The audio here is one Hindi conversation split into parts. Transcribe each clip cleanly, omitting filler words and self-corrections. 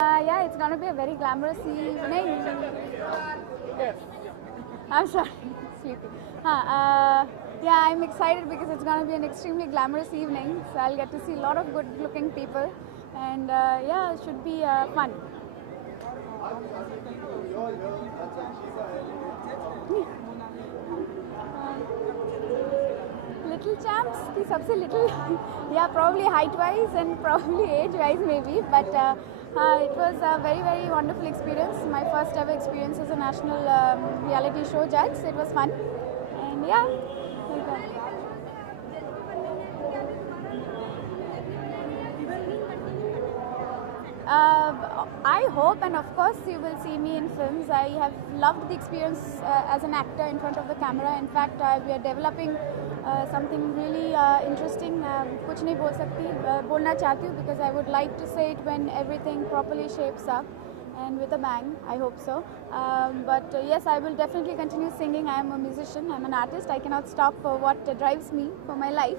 Yeah, it's gonna be a very glamorous evening. Yes. I'm sorry, sleepy. Yeah, I'm excited because it's gonna be an extremely glamorous evening. So I'll get to see a lot of good-looking people, and yeah, it should be fun. Little champs, the सबसे little, yeah, probably height-wise and probably age-wise maybe, but it was a very wonderful experience. My first ever experience as a national reality show judge. So it was fun, and yeah. I hope, and of course you will see me in films. I have loved the experience as an actor in front of the camera. In fact, we are developing something really interesting. कुछ नहीं बोल सकती, बोलना चाहती हूँ because I would like to say it when everything properly shapes up and with a bang. I hope so. But yes, I will definitely continue singing. I am a musician. I'm an artist. I cannot stop for what drives me for my life.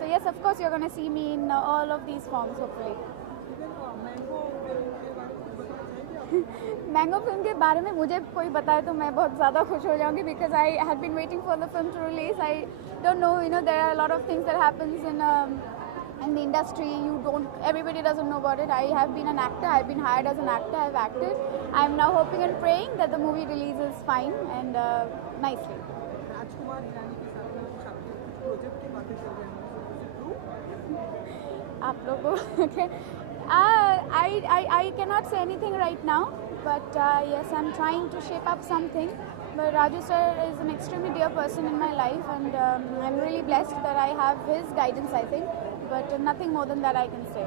So yes, of course, you're going to see me in all of these forms, hopefully. Mango film के बारे में मुझे कोई बताए तो मैं बहुत ज़्यादा खुश हो जाऊंगी because I had been waiting for the film to release. I don't know, you know, there are a lot of things that happens in the industry. Everybody doesn't know about it. I have been an actor. I've been hired as an actor. I've acted. I'm now hoping and praying that the movie releases fine and nicely. आप लोगों okay. I cannot say anything right now, but yes, I'm trying to shape up something. But Raju sir is an extremely dear person in my life, and I'm really blessed that I have his guidance, I think. But nothing more than that I can say.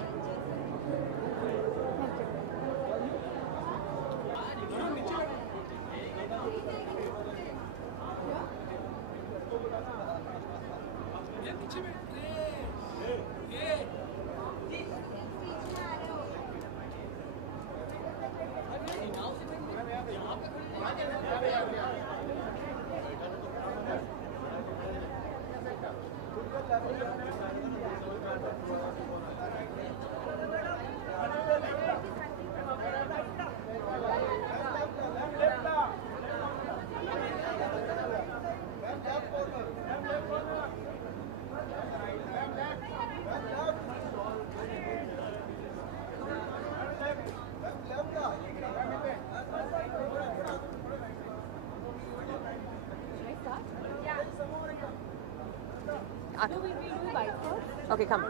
Okay, come.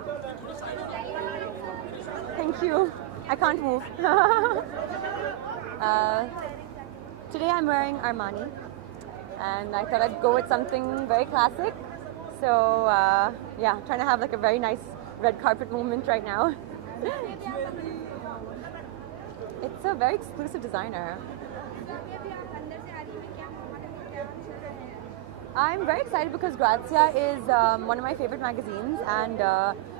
Thank you. I can't move. Today I'm wearing Armani, and I thought I'd go with something very classic. So yeah, trying to have like a very nice red carpet moment right now. It's a very exclusive designer. I'm very excited because Grazia is one of my favorite magazines, and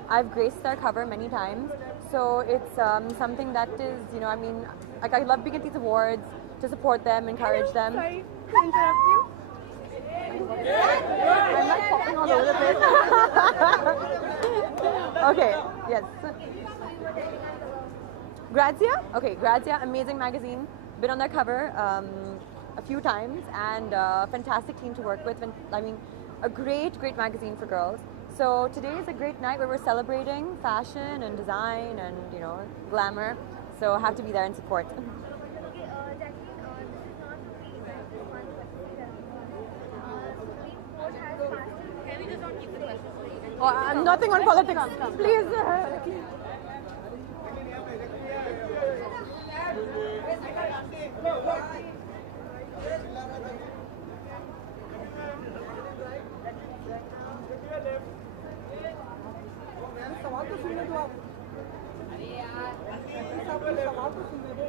I've graced their cover many times. So it's something that is, you know, I mean, like I love being at these awards to support them, encourage them. Sorry to interrupt you. I'm like popping all over the place. Okay, yes. Grazia? Okay, Grazia, amazing magazine. Been on their cover a few times, and fantastic team to work with. I mean, a great magazine for girls. So today is a great night where we're celebrating fashion and design and, you know, glamour. So I have to be there and support. Oh, nothing on politics, please. सवाल तो सुनने दो आप। अरे यार सवाल तो सुनने दो।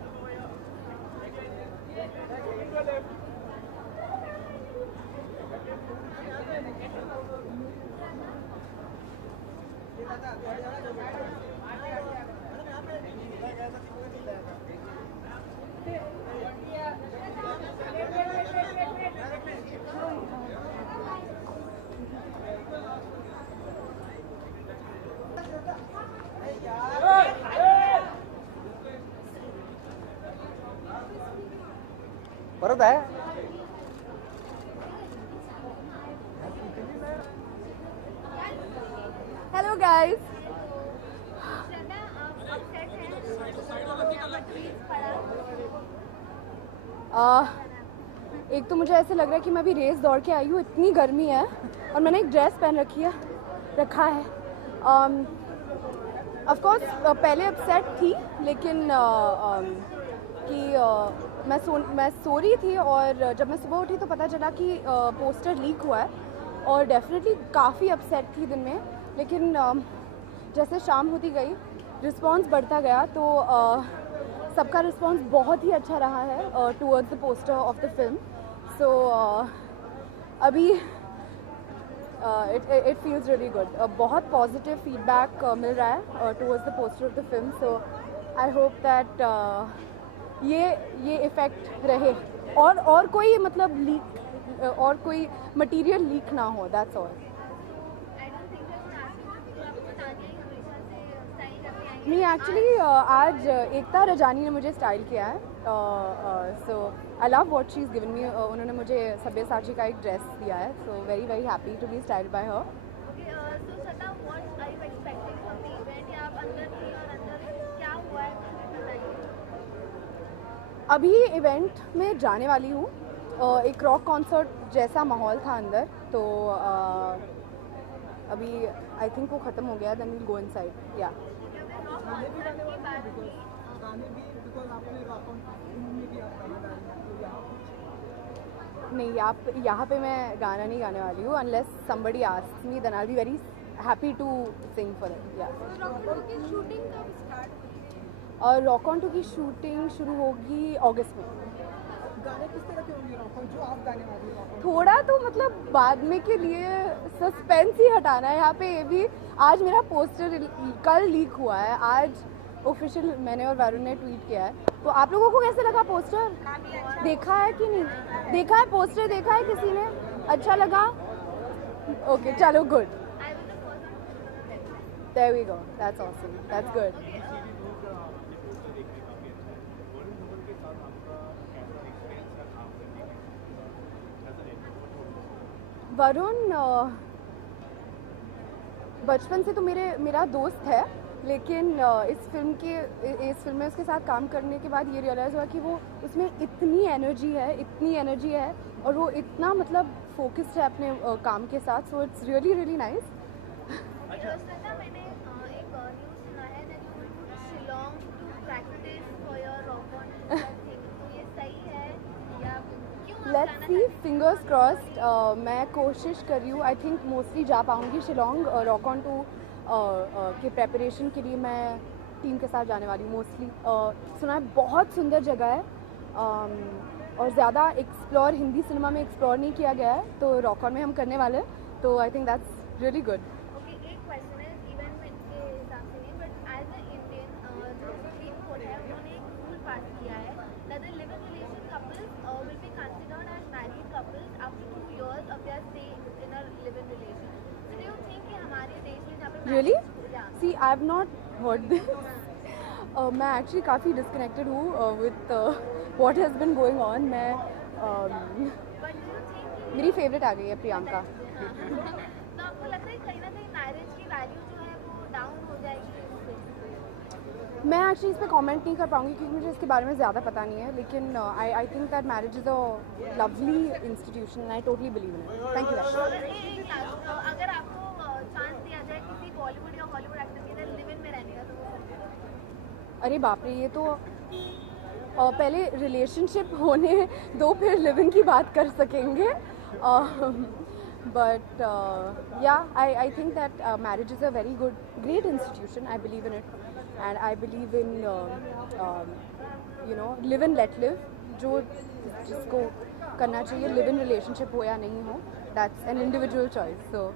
परत आहे. Hello guys. एक तो मुझे ऐसे लग रहा है कि मैं अभी रेस दौड़ के आई हूँ, इतनी गर्मी है और मैंने एक ड्रेस पहन रखा है. ऑफ कोर्स पहले अपसेट थी, लेकिन मैं सो रही थी और जब मैं सुबह उठी तो पता चला कि पोस्टर लीक हुआ है और डेफिनेटली काफ़ी अपसेट थी दिन में. लेकिन जैसे शाम होती गई रिस्पांस बढ़ता गया तो सबका रिस्पांस बहुत ही अच्छा रहा है towards the poster of the film. So अभी it feels really good. बहुत पॉजिटिव फीडबैक मिल रहा है towards the poster of the film. So I hope that ये इफ़ेक्ट रहे और कोई मतलब लीक और कोई मटेरियल लीक ना हो. That's all. नहीं, एक्चुअली आज एकता रजानी ने मुझे स्टाइल किया है. So I love what she is given me. उन्होंने मुझे सब्यसाची का एक ड्रेस दिया है. So very very happy to be styled by her. अभी इवेंट में जाने वाली हूँ. एक रॉक कॉन्सर्ट जैसा माहौल था अंदर, तो अभी आई थिंक वो ख़त्म हो गया. Then we'll go inside. या नहीं, यहाँ पे मैं गाना नहीं गाने वाली हूँ. Unless somebody asks me then I will be very happy to sing for it. या और रॉक ऑन टू की शूटिंग शुरू होगी अगस्त में. गाने किस तरह के होंगे रॉक ऑन जो आप गाने वाली हैं? थोड़ा तो मतलब बाद में के लिए सस्पेंस ही हटाना है यहाँ पे. ये भी आज मेरा पोस्टर कल लीक हुआ है, आज ऑफिशियल मैंने और वरुण ने ट्वीट किया है. तो आप लोगों को कैसे लगा पोस्टर? देखा है कि नहीं देखा है? पोस्टर देखा है किसी ने? अच्छा लगा? ओके, चलो good. There we go. That's awesome. That's good. Varun बचपन से तो मेरा दोस्त है, लेकिन इस फिल्म में उसके साथ काम करने के बाद ये रियलाइज़ हुआ कि वो उसमें इतनी एनर्जी है और वो इतना मतलब फोकस्ड है अपने काम के साथ. So it's really really nice. Let's see, fingers crossed. मैं कोशिश कर रही हूँ. आई थिंक मोस्टली जा पाऊँगी शिलोंग. रॉक ऑन टू के प्रेपरेशन के लिए मैं टीम के साथ जाने वाली हूँ मोस्टली. सुना है बहुत सुंदर जगह है और ज़्यादा एक्सप्लोर हिंदी सिनेमा में एक्सप्लोर नहीं किया गया है, तो रॉक ऑन में हम करने वाले हैं. तो I think that's really good. Really? See, I have not heard this. मैं एक्चुअली काफ़ी डिस्कनेक्टेड हूँ with what has been going on. मैं मेरी फेवरेट आ गई है प्रियंका. तो आपको लग रहा है कहीं ना कहीं मैरिज की वैल्यू जो है वो डाउन हो जाएगी? मैं एक्चुअली इस पर कमेंट नहीं कर पाऊँगी क्योंकि मुझे इसके बारे में ज़्यादा पता नहीं है. लेकिन I think that marriage is a lovely institution and I totally believe in it. Thank you. अगर आपको चांस दिया जाए किसी बॉलीवुड या हॉलीवुड एक्टर के साथ लिव इन में रहने का, तो वो अरे बाप रे, ये तो पहले रिलेशनशिप होने दो फिर लिव इन की बात कर सकेंगे. बट या I think that marriage is a very good great institution. I believe in it and I believe in live in let live. जो जिसको करना चाहिए, लिव इन रिलेशनशिप हो या नहीं हो, that's an individual choice. So